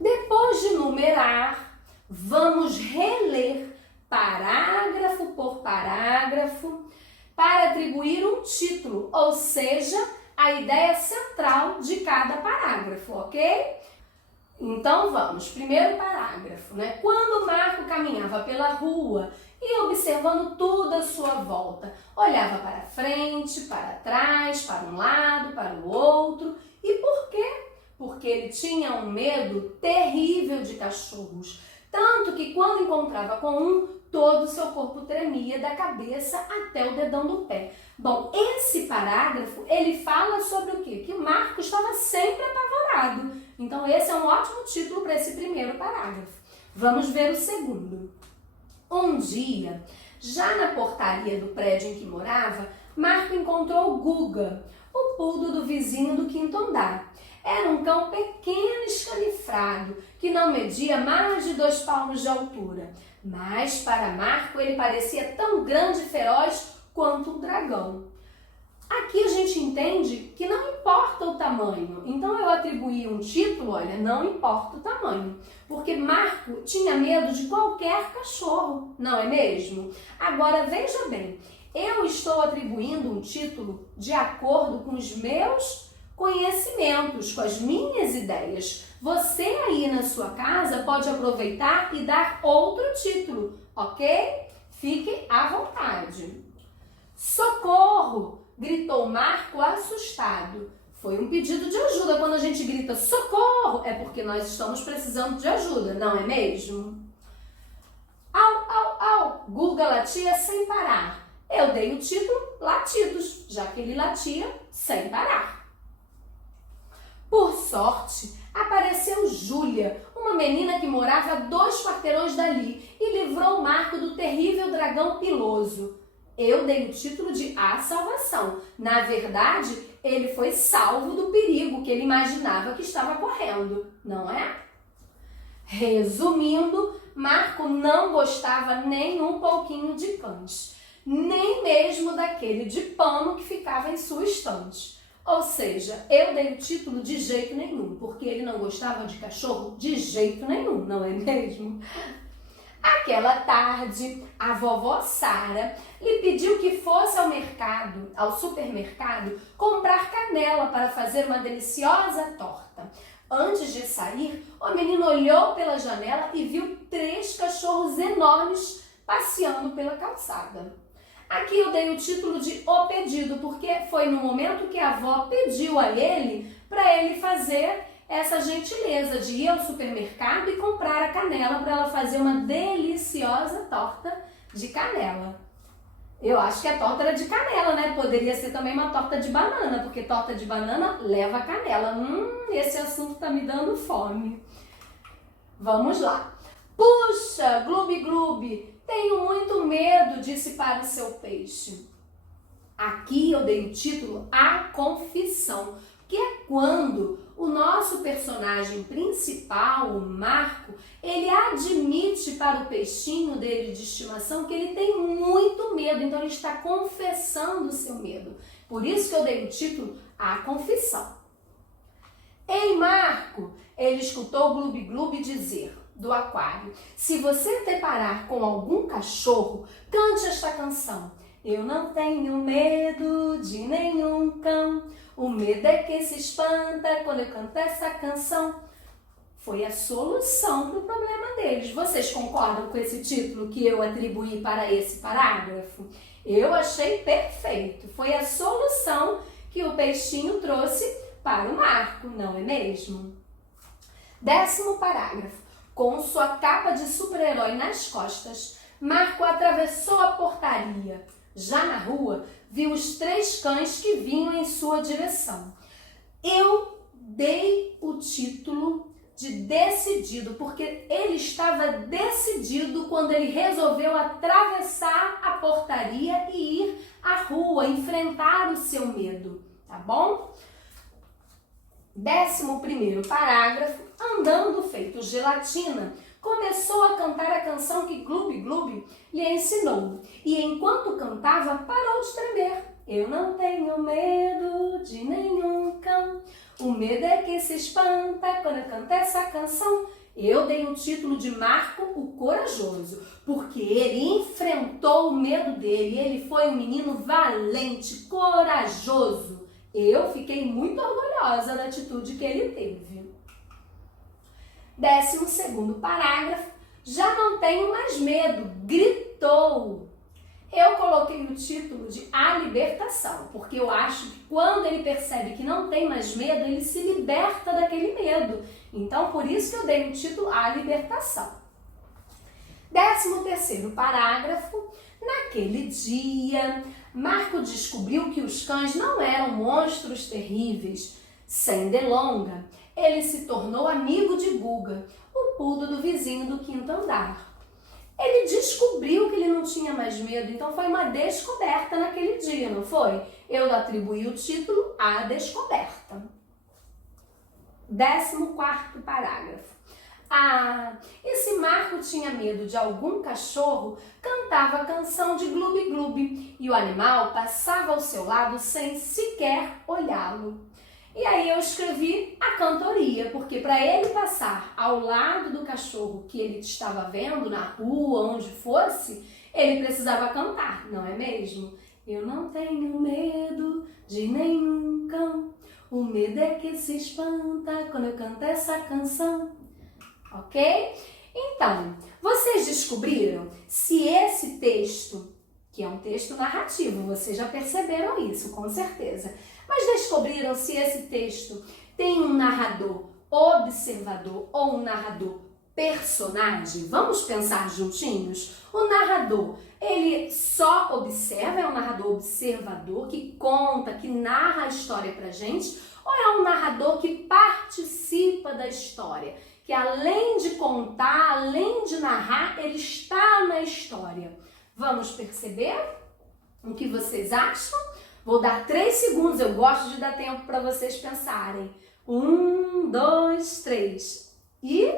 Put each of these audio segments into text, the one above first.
Depois de numerar, vamos reler parágrafo por parágrafo para atribuir um título, ou seja, a ideia central de cada parágrafo, ok? Então vamos, primeiro parágrafo, né? Quando Marco caminhava pela rua e observando tudo à sua volta, olhava para frente, para trás, para um lado, para o outro. E por quê? Porque ele tinha um medo terrível de cachorros, tanto que quando encontrava com um, todo o seu corpo tremia da cabeça até o dedão do pé. Bom, esse parágrafo, ele fala sobre o quê? Que Marco estava sempre apavorado. Então esse é um ótimo título para esse primeiro parágrafo. Vamos ver o segundo. Um dia, já na portaria do prédio em que morava, Marco encontrou Guga, o poodle do vizinho do quinto andar. Era um cão pequeno e escalifrado, que não media mais de 2 palmos de altura. Mas para Marco ele parecia tão grande e feroz quanto um dragão. Aqui a gente entende que não importa o tamanho. Então eu atribuí um título, olha, não importa o tamanho. Porque Marco tinha medo de qualquer cachorro, não é mesmo? Agora veja bem, eu estou atribuindo um título de acordo com os meus conhecimentos, com as minhas ideias. Você aí na sua casa pode aproveitar e dar outro título, ok? Fique à vontade. Socorro! Gritou Marco assustado. Foi um pedido de ajuda. Quando a gente grita socorro, é porque nós estamos precisando de ajuda, não é mesmo? Au, au, au! Guga latia sem parar. Eu dei o título latidos, já que ele latia sem parar. Por sorte, apareceu Júlia, uma menina que morava a 2 quarteirões dali e livrou Marco do terrível dragão piloso. Eu dei o título de A Salvação. Na verdade, ele foi salvo do perigo que ele imaginava que estava correndo, não é? Resumindo, Marco não gostava nem um pouquinho de cães, nem mesmo daquele de pano que ficava em sua estante. Ou seja, eu dei o título de jeito nenhum, porque ele não gostava de cachorro de jeito nenhum, não é mesmo? Aquela tarde, a vovó Sara lhe pediu que fosse ao supermercado, comprar canela para fazer uma deliciosa torta. Antes de sair, o menino olhou pela janela e viu 3 cachorros enormes passeando pela calçada. Aqui eu dei o título de O Pedido, porque foi no momento que a avó pediu a ele para ele fazer essa gentileza de ir ao supermercado e comprar a canela para ela fazer uma deliciosa torta de canela. Eu acho que a torta era de canela, né? Poderia ser também uma torta de banana, porque torta de banana leva canela. Esse assunto tá me dando fome. Vamos lá. Puxa, Gloob Gloob, tenho muito medo, disse para o seu peixe. Aqui eu dei o título A Confissão, que é quando o nosso personagem principal, o Marco, ele admite para o peixinho dele de estimação que ele tem muito medo, então ele está confessando o seu medo. Por isso que eu dei o título A Confissão. Ei, Marco, ele escutou o Gloob Gloob dizer do aquário, se você deparar com algum cachorro, cante esta canção. Eu não tenho medo de nenhum cão, o medo é que se espanta quando eu canto essa canção. Foi a solução para o problema deles. Vocês concordam com esse título que eu atribuí para esse parágrafo? Eu achei perfeito. Foi a solução que o peixinho trouxe para o Marco, não é mesmo? 10º parágrafo. Com sua capa de super-herói nas costas, Marco atravessou a portaria. Já na rua, viu os 3 cães que vinham em sua direção. Eu dei o título de decidido, porque ele estava decidido quando ele resolveu atravessar a portaria e ir à rua, enfrentar o seu medo, tá bom? 11º parágrafo, andando feito gelatina, começou a cantar a canção que Gloob Gloob lhe ensinou. E enquanto cantava, parou de tremer. Eu não tenho medo de nenhum cão. O medo é que se espanta quando eu canto essa canção. Eu dei o título de Marco o Corajoso, porque ele enfrentou o medo dele. Ele foi um menino valente, corajoso. Eu fiquei muito orgulhosa da atitude que ele teve. 12º parágrafo. Já não tenho mais medo, gritou. Eu coloquei o título de A Libertação, porque eu acho que quando ele percebe que não tem mais medo, ele se liberta daquele medo. Então, por isso que eu dei o título A Libertação. 13º parágrafo. Naquele dia, Marco descobriu que os cães não eram monstros terríveis. Sem delonga, ele se tornou amigo de Guga, o poodle do vizinho do 5º andar. Ele descobriu que ele não tinha mais medo, então foi uma descoberta naquele dia, não foi? Eu atribuí o título à descoberta. 14º parágrafo. Esse Marco tinha medo de algum cachorro, cantava a canção de gloob-gloob e o animal passava ao seu lado sem sequer olhá-lo. E aí eu escrevi a cantoria, porque para ele passar ao lado do cachorro que ele estava vendo na rua, onde fosse, ele precisava cantar, não é mesmo? Eu não tenho medo de nenhum cão, o medo é que se espanta quando eu canto essa canção. Ok? Então, vocês descobriram se esse texto, que é um texto narrativo, vocês já perceberam isso, com certeza. Mas descobriram se esse texto tem um narrador observador ou um narrador personagem? Vamos pensar juntinhos? O narrador, ele só observa, é um narrador observador que conta, que narra a história pra gente? Ou é um narrador que participa da história? Que além de contar, além de narrar, ele está na história. Vamos perceber o que vocês acham? Vou dar 3 segundos, eu gosto de dar tempo para vocês pensarem. 1, 2, 3. E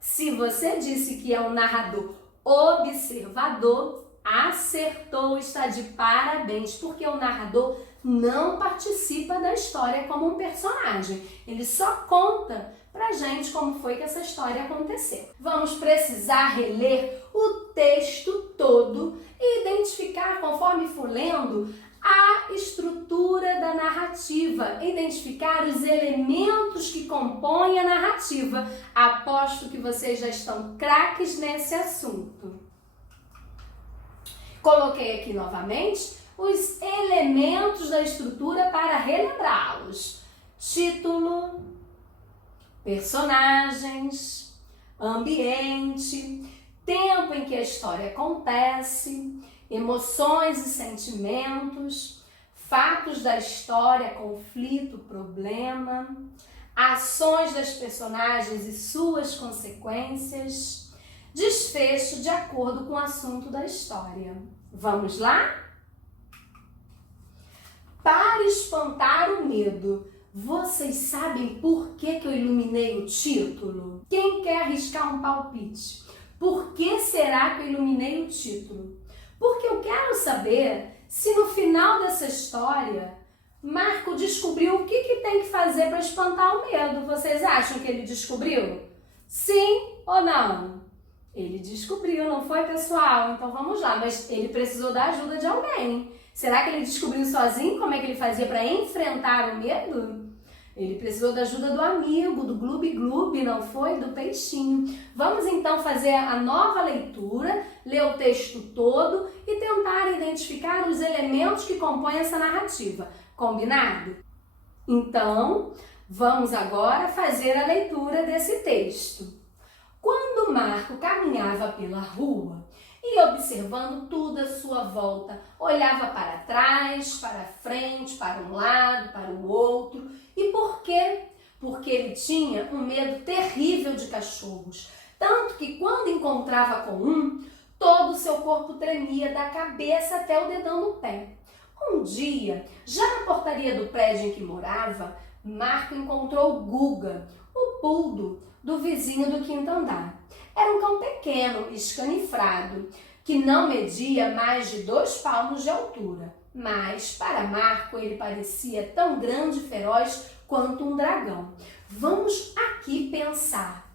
se você disse que é um narrador observador, acertou, está de parabéns, porque o narrador não participa da história como um personagem. Ele só conta pra gente como foi que essa história aconteceu. Vamos precisar reler o texto todo e identificar, conforme for lendo, a estrutura da narrativa, identificar os elementos que compõem a narrativa. Aposto que vocês já estão craques nesse assunto. Coloquei aqui novamente os elementos da estrutura para relembrá-los. Título, personagens, ambiente, tempo em que a história acontece, emoções e sentimentos, fatos da história, conflito, problema, ações das personagens e suas consequências, desfecho de acordo com o assunto da história. Vamos lá? Para espantar o medo, vocês sabem por que eu iluminei o título? Quem quer arriscar um palpite? Por que será que eu iluminei o título? Porque eu quero saber se no final dessa história, Marco descobriu o que tem que fazer para espantar o medo. Vocês acham que ele descobriu? Sim ou não? Ele descobriu, não foi, pessoal? Então vamos lá, mas ele precisou da ajuda de alguém. Será que ele descobriu sozinho como é que ele fazia para enfrentar o medo? Ele precisou da ajuda do amigo, do gloob-gloob, não foi? Do peixinho. Vamos então fazer a nova leitura, ler o texto todo e tentar identificar os elementos que compõem essa narrativa. Combinado? Então, vamos agora fazer a leitura desse texto. Quando Marco caminhava pela rua e observando tudo à sua volta, olhava para trás, para frente, para um lado, para o outro. E por quê? Porque ele tinha um medo terrível de cachorros, tanto que quando encontrava com um, todo o seu corpo tremia da cabeça até o dedão do pé. Um dia, já na portaria do prédio em que morava, Marco encontrou Guga, o poodle do vizinho do 5º andar. Era um cão pequeno, escanifrado, que não media mais de 2 palmos de altura. mas para Marco ele parecia tão grande e feroz quanto um dragão. Vamos aqui pensar.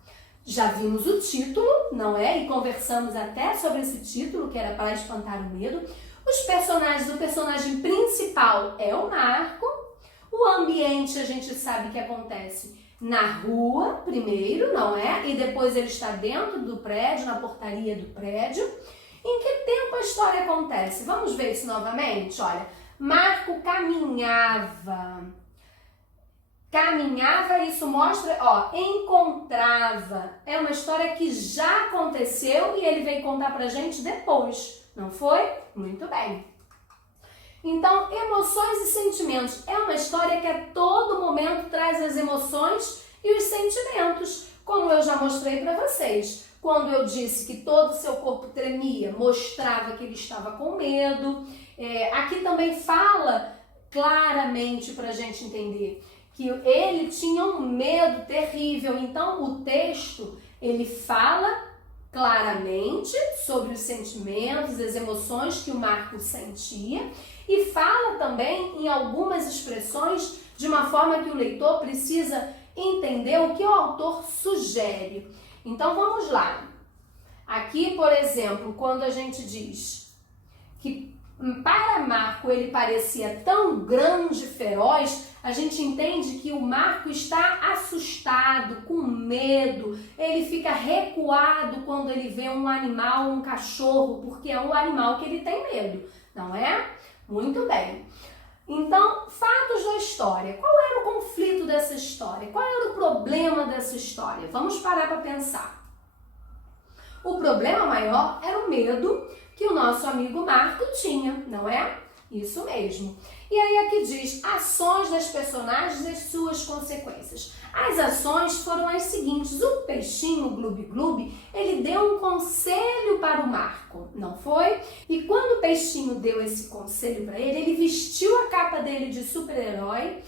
Já vimos o título, não é? E conversamos até sobre esse título, que era para espantar o medo. Os personagens, o personagem principal é o Marco. O ambiente a gente sabe que acontece na rua primeiro, não é? E depois ele está dentro do prédio, na portaria do prédio. Em que tempo a história acontece? Vamos ver isso novamente? Olha, Marco caminhava, isso mostra, ó, encontrava. É uma história que já aconteceu e ele veio contar pra gente depois, não foi? Muito bem. Então, emoções e sentimentos. É uma história que a todo momento traz as emoções e os sentimentos, como eu já mostrei para vocês. Quando eu disse que todo o seu corpo tremia, mostrava que ele estava com medo. Aqui também fala claramente para a gente entender que ele tinha um medo terrível. Então, o texto, ele fala claramente sobre os sentimentos, as emoções que o Marco sentia e fala também em algumas expressões de uma forma que o leitor precisa entender o que o autor sugere. Então vamos lá. Aqui, por exemplo, quando a gente diz que para Marco ele parecia tão grande e feroz, a gente entende que o Marco está assustado, com medo, ele fica recuado quando ele vê um animal, um cachorro, porque é um animal que ele tem medo, não é? Muito bem. Então, fatos da história. Qual era o conflito dessa história? Qual era o problema dessa história? Vamos parar para pensar. O problema maior era o medo que o nosso amigo Marco tinha, não é? Isso mesmo. E aí aqui diz, ações das personagens e as suas consequências. As ações foram as seguintes. O peixinho Gloob Gloob, ele deu um conselho para o Marco, não foi? E quando o peixinho deu esse conselho para ele, ele vestiu a capa dele de super-herói,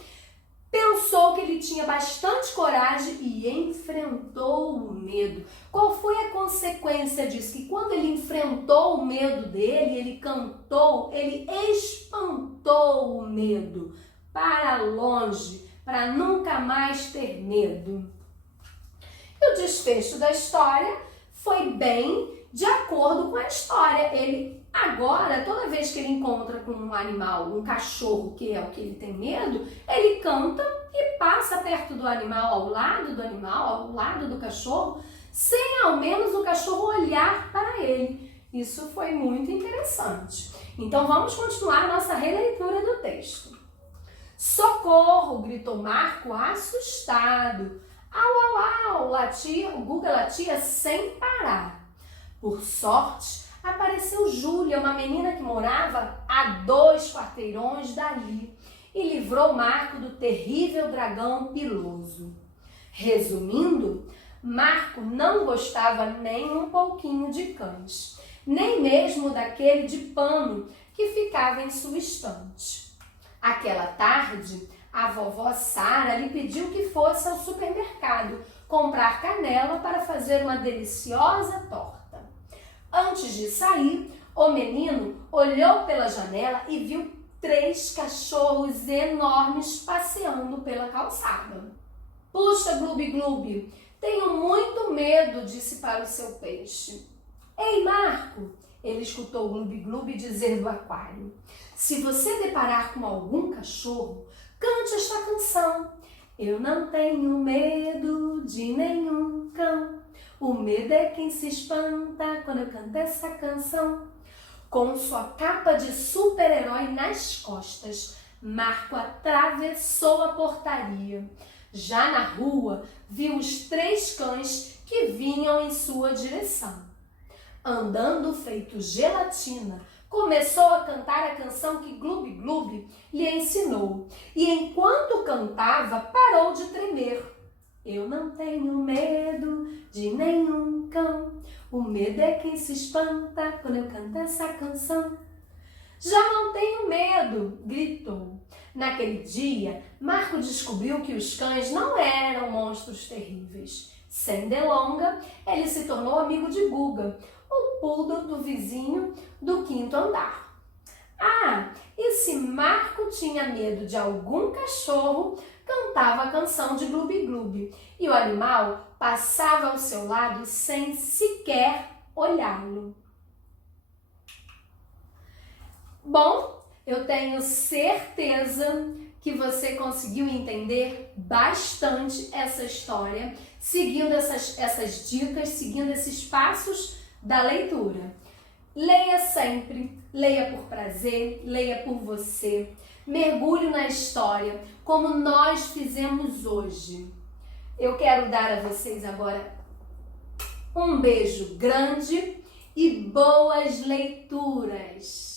pensou que ele tinha bastante coragem e enfrentou o medo. Qual foi a consequência disso? Que quando ele enfrentou o medo dele, ele cantou, ele espantou o medo para longe, para nunca mais ter medo. E o desfecho da história foi bem de acordo com a história. Ele agora, toda vez que ele encontra com um animal, um cachorro, que é o que ele tem medo, ele canta e passa perto do animal, ao lado do cachorro, sem ao menos o cachorro olhar para ele. Isso foi muito interessante. Então vamos continuar nossa releitura do texto. Socorro! Gritou Marco assustado. Au, au, au! Latia, o Guga latia sem parar. Por sorte, apareceu Júlia, uma menina que morava a 2 quarteirões dali, e livrou Marco do terrível dragão piloso. Resumindo, Marco não gostava nem um pouquinho de cães, nem mesmo daquele de pano que ficava em sua estante. Aquela tarde, a vovó Sara lhe pediu que fosse ao supermercado comprar canela para fazer uma deliciosa torta. Antes de sair, o menino olhou pela janela e viu 3 cachorros enormes passeando pela calçada. Puxa, Gloob Gloob, tenho muito medo, disse para o seu peixe. Ei, Marco, ele escutou Gloob Gloob dizer do aquário. Se você deparar com algum cachorro, cante esta canção. Eu não tenho medo de nenhum cão. O medo é quem se espanta quando eu canto essa canção. Com sua capa de super-herói nas costas, Marco atravessou a portaria. Já na rua, viu os 3 cães que vinham em sua direção. Andando feito gelatina, começou a cantar a canção que Gloob Gloob lhe ensinou. E enquanto cantava, parou de tremer. Eu não tenho medo de nenhum cão. O medo é quem se espanta quando eu canto essa canção. Já não tenho medo, gritou. Naquele dia, Marco descobriu que os cães não eram monstros terríveis. Sem delonga, ele se tornou amigo de Guga, o poodle do vizinho do 5º andar. Ah, e se Marco tinha medo de algum cachorro, cantava a canção de Gloob Gloob e o animal passava ao seu lado sem sequer olhá-lo. Bom, eu tenho certeza que você conseguiu entender bastante essa história, seguindo essas dicas, seguindo esses passos da leitura. Leia sempre, leia por prazer, leia por você, mergulhe na história, como nós fizemos hoje. Eu quero dar a vocês agora um beijo grande e boas leituras!